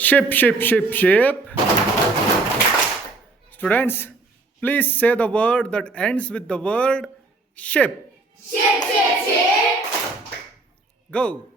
Ship, ship, ship, ship. Students, please say the word that ends with the word ship. Ship, ship, ship. Go.